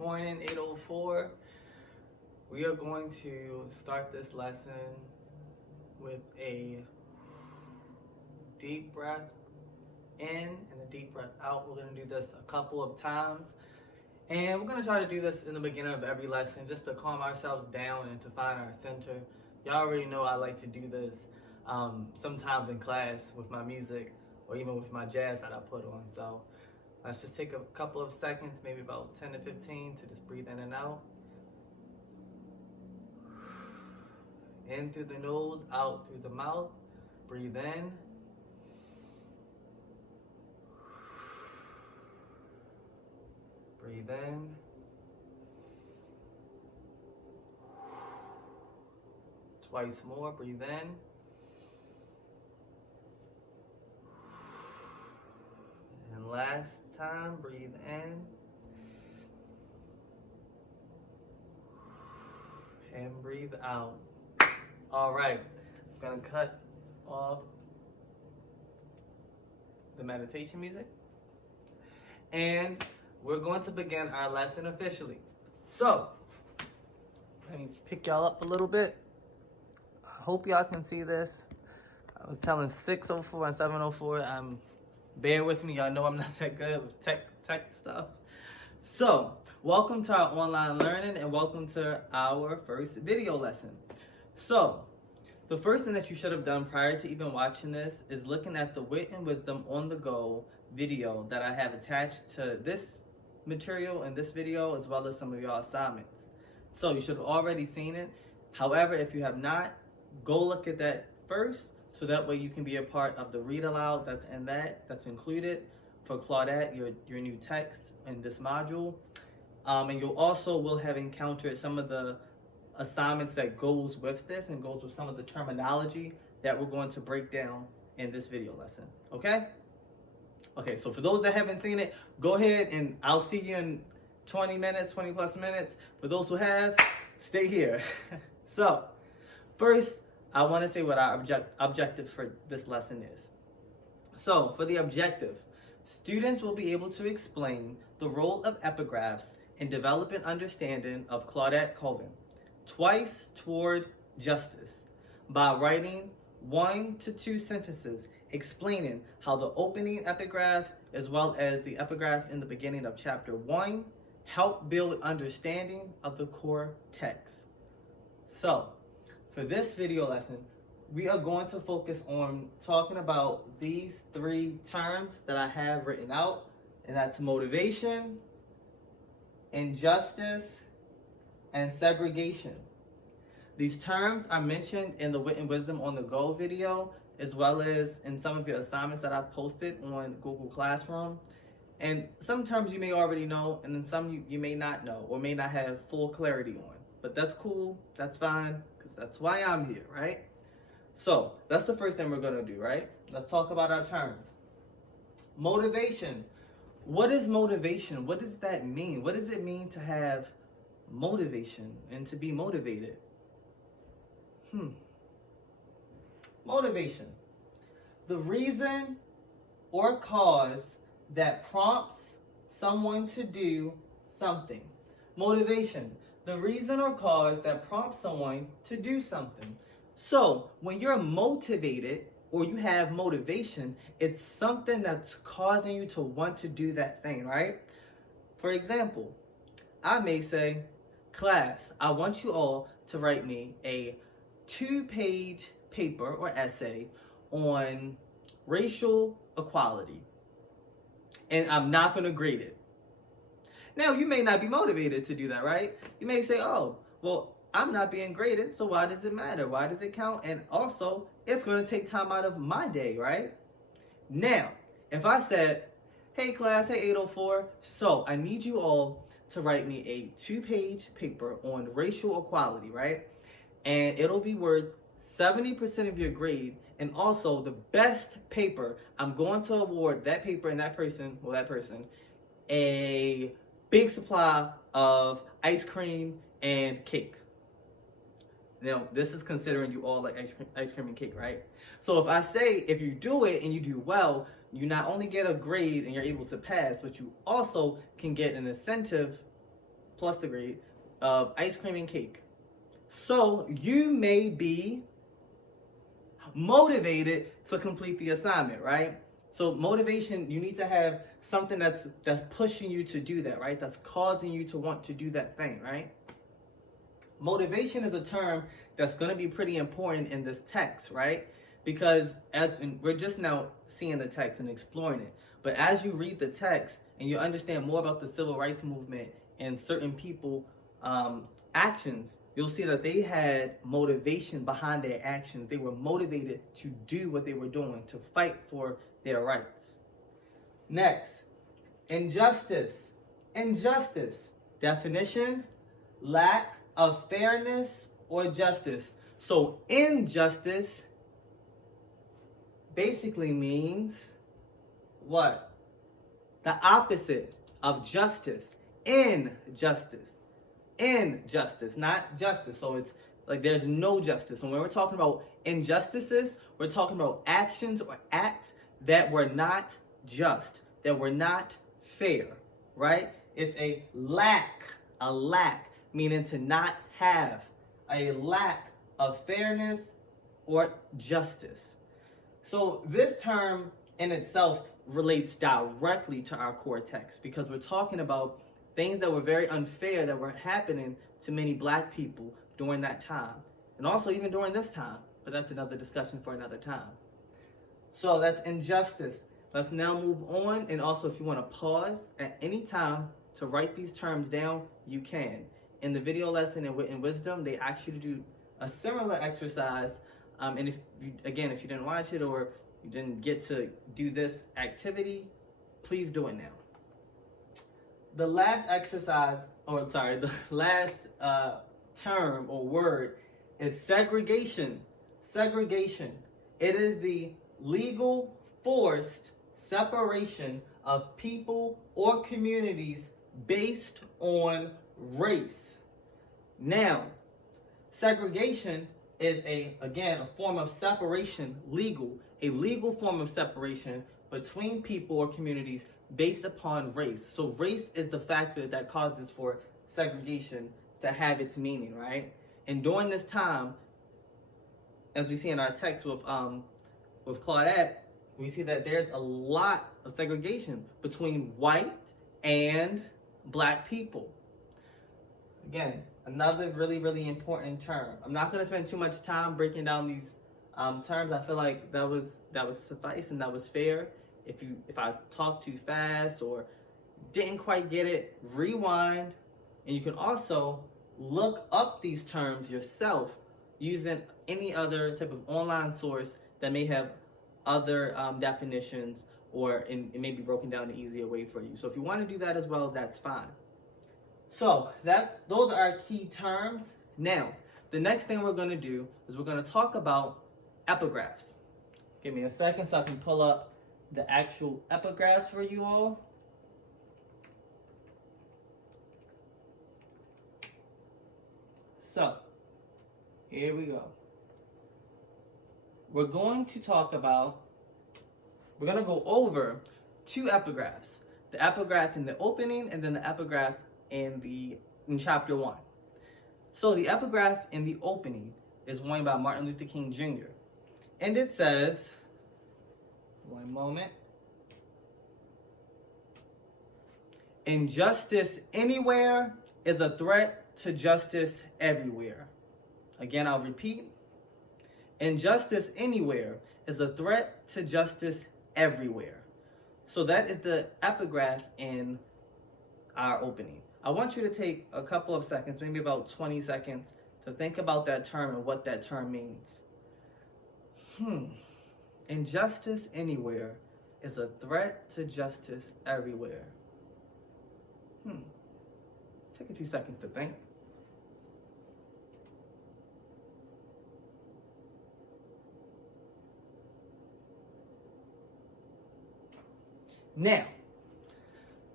morning, 8:04. We are going to start this lesson with a deep breath in and a deep breath out. We're going to do this a couple of times. And we're going to try to do this in the beginning of every lesson just to calm ourselves down and to find our center. Y'all already know I like to do this sometimes in class with my music or even with my jazz that I put on. So let's just take a couple of seconds, maybe about 10 to 15, to just breathe in and out. In through the nose, out through the mouth. Breathe in. Breathe in. Twice more, breathe in. And last time, breathe in. And breathe out. All right, I'm gonna cut off the meditation music. And we're going to begin our lesson officially. So, let me pick y'all up a little bit. I hope y'all can see this. I was telling 6:04 and 7:04. Bear with me. Y'all know I'm not that good with tech stuff. So, welcome to our online learning and welcome to our first video lesson. So, the first thing that you should have done prior to even watching this is looking at the Wit and Wisdom on the Go video that I have attached to this material in this video, as well as some of y'all assignments. So you should have already seen it. However, if you have not, go look at that first, so that way you can be a part of the read aloud that's included for Claudette, your new text in this module. And you'll also will have encountered some of the assignments that goes with this and goes with some of the terminology that we're going to break down in this video lesson. Okay, so for those that haven't seen it, go ahead and I'll see you in 20 plus minutes. For those who have, stay here. So first, I want to say what our objective for this lesson is. So for the objective, students will be able to explain the role of epigraphs in developing understanding of Claudette Colvin, Twice Toward Justice, by writing 1 to 2 sentences explaining how the opening epigraph as well as the epigraph in the beginning of chapter 1 help build understanding of the core text. So for this video lesson, we are going to focus on talking about these 3 terms that I have written out, and that's motivation, injustice, and segregation. These terms are mentioned in the Wit and Wisdom on the Go video, as well as in some of your assignments that I've posted on Google Classroom. And some terms you may already know, and then some you may not know or may not have full clarity on. But that's cool, that's fine, because that's why I'm here, right? So that's the first thing we're gonna do, right? Let's talk about our terms. Motivation. What is motivation? What does that mean? What does it mean to have motivation and to be motivated? Motivation. The reason or cause that prompts someone to do something. Motivation. The reason or cause that prompts someone to do something. So when you're motivated or you have motivation, it's something that's causing you to want to do that thing, right? For example, I may say, class, I want you all to write me a 2-page paper or essay on racial equality, and I'm not going to grade it. Now, you may not be motivated to do that, right? You may say, oh, well, I'm not being graded, so why does it matter? Why does it count? And also, it's going to take time out of my day, right? Now, if I said, hey class, hey 804, so I need you all to write me a 2-page paper on racial equality, right? And it'll be worth 70% of your grade, and also the best paper, I'm going to award that paper and that person a big supply of ice cream and cake. Now, this is considering you all like ice cream and cake, right? So if I say, if you do it and you do well, you not only get a grade and you're able to pass, but you also can get an incentive plus the grade of ice cream and cake. So you may be motivated to complete the assignment, right? So motivation, you need to have something that's pushing you to do that, right? That's causing you to want to do that thing, right? Motivation is a term that's going to be pretty important in this text, right? Because we're just now seeing the text and exploring it. But as you read the text and you understand more about the civil rights movement and certain people actions, you'll see that they had motivation behind their actions. They were motivated to do what they were doing, to fight for their rights. Next, injustice. Injustice. Definition: lack of fairness or justice. So injustice basically means what? The opposite of justice. Injustice. Injustice, not justice. So it's like there's no justice. And when we're talking about injustices, we're talking about actions or acts that were not just, that were not fair, right? It's a lack, meaning to not have, a lack of fairness or justice. So this term in itself relates directly to our core text because we're talking about things that were very unfair that were happening to many black people during that time. And also even during this time, but that's another discussion for another time. So that's injustice. Let's now move on. And also if you want to pause at any time to write these terms down, you can. In the video lesson in Wisdom, they ask you to do a similar exercise. And if you didn't watch it or you didn't get to do this activity, please do it now. The last the last term or word is segregation. Segregation. It is the legal forced separation of people or communities based on race. Now, segregation is a form of separation, a legal form of separation between people or communities based upon race. So race is the factor that causes for segregation to have its meaning, right? And during this time, as we see in our text with Claudette, we see that there's a lot of segregation between white and black people. Again, another really, really important term. I'm not going to spend too much time breaking down these terms. I feel like that was suffice and that was fair. If I talk too fast or didn't quite get it, rewind. And you can also look up these terms yourself using any other type of online source that may have other definitions or it may be broken down in an easier way for you. So if you want to do that as well, that's fine. So those are our key terms. Now, the next thing we're going to do is we're going to talk about epigraphs. Give me a second so I can pull up the actual epigraphs for you all. So, here we go. We're going to go over two epigraphs. The epigraph in the opening and then the epigraph in chapter 1. So the epigraph in the opening is one by Martin Luther King Jr. And it says, one moment. Injustice anywhere is a threat to justice everywhere. Again, I'll repeat. Injustice anywhere is a threat to justice everywhere. So that is the epigraph in our opening. I want you to take a couple of seconds, maybe about 20 seconds, to think about that term and what that term means. Injustice anywhere is a threat to justice everywhere. Take a few seconds to think. Now,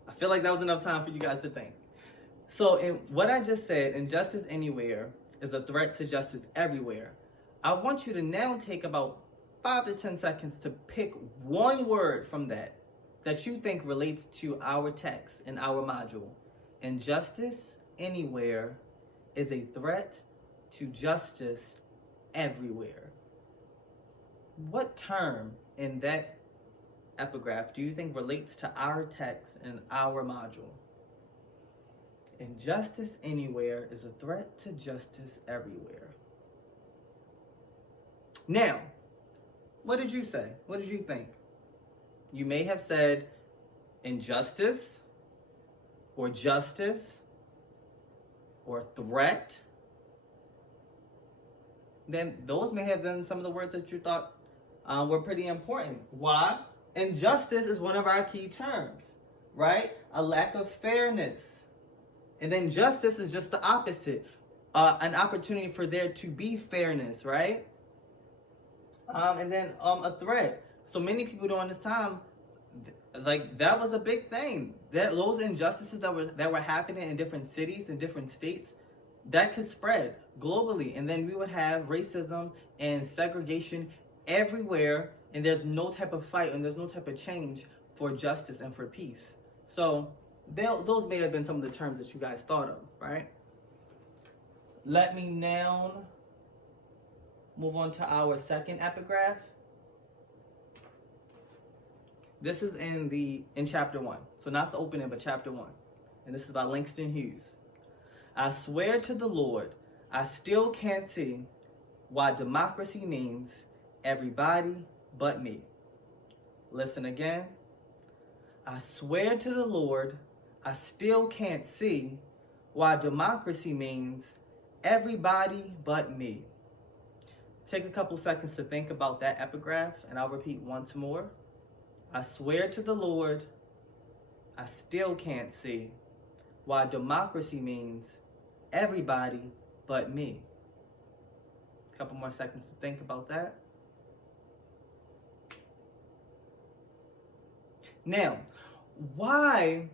I feel like that was enough time for you guys to think. So in what I just said, injustice anywhere is a threat to justice everywhere. I want you to now take about 5 to 10 seconds to pick one word from that you think relates to our text in our module. Injustice anywhere is a threat to justice everywhere. What term in that epigraph do you think relates to our text in our module? Injustice anywhere is a threat to justice everywhere. Now, what did you say? What did you think? You may have said injustice, or justice, or threat. Then those may have been some of the words that you thought were pretty important. Why? Injustice is one of our key terms, right? A lack of fairness. And then justice is just the opposite. An opportunity for there to be fairness, right? And then a threat. So many people during this time, like, that was a big thing. That those injustices that were happening in different cities and different states, that could spread globally. And then we would have racism and segregation everywhere, and there's no type of fight and there's no type of change for justice and for peace. So those may have been some of the terms that you guys thought of, right? Let me now move on to our second epigraph. This is in chapter 1. So not the opening, but chapter 1. And this is by Langston Hughes. I swear to the Lord, I still can't see why democracy means everybody but me. Listen again. I swear to the Lord, I still can't see why democracy means everybody but me. Take a couple seconds to think about that epigraph, and I'll repeat once more. I swear to the Lord, I still can't see why democracy means everybody but me. A couple more seconds to think about that. Now, why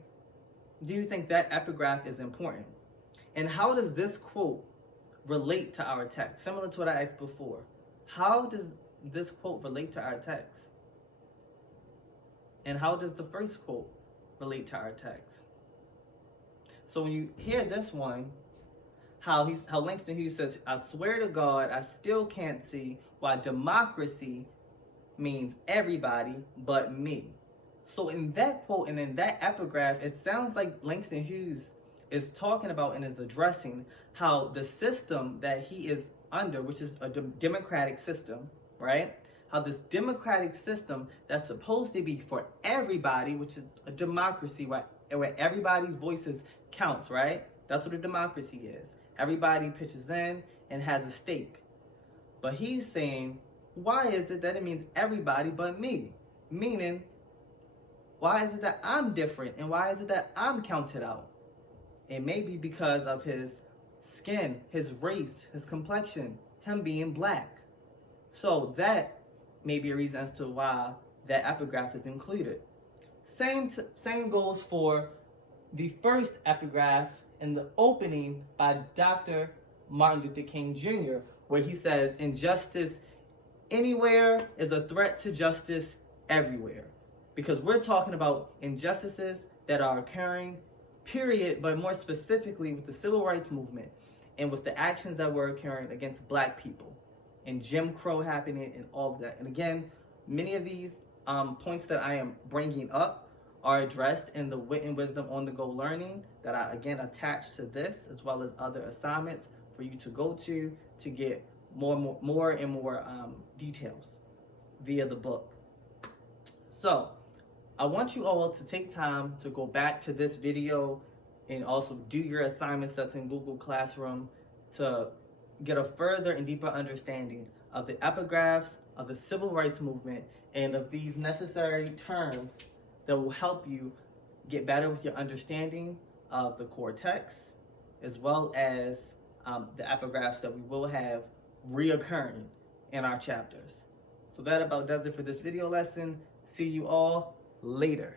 do you think that epigraph is important? And how does this quote relate to our text? Similar to what I asked before. How does this quote relate to our text? And how does the first quote relate to our text? So when you hear this one, how Langston Hughes says, I swear to God, I still can't see why democracy means everybody but me. So in that quote and in that epigraph, it sounds like Langston Hughes is talking about and is addressing how the system that he is under, which is a democratic system, right? How this democratic system that's supposed to be for everybody, which is a democracy, where everybody's voices counts, right? That's what a democracy is. Everybody pitches in and has a stake. But he's saying, why is it that it means everybody but me? Meaning, why is it that I'm different? And why is it that I'm counted out? It may be because of his skin, his race, his complexion, him being black. So that may be a reason as to why that epigraph is included. Same goes for the first epigraph in the opening by Dr. Martin Luther King Jr., where he says, injustice anywhere is a threat to justice everywhere. Because we're talking about injustices that are occurring, period, but more specifically with the civil rights movement and with the actions that were occurring against black people and Jim Crow happening and all of that. And again, many of these points that I am bringing up are addressed in the Wit and Wisdom on the Go learning that I again attach to this, as well as other assignments for you to go to get more and more details via the book. So I want you all to take time to go back to this video and also do your assignments that's in Google Classroom to get a further and deeper understanding of the epigraphs, of the civil rights movement, and of these necessary terms that will help you get better with your understanding of the core text, as well as the epigraphs that we will have reoccurring in our chapters. So that about does it for this video lesson. See you all later.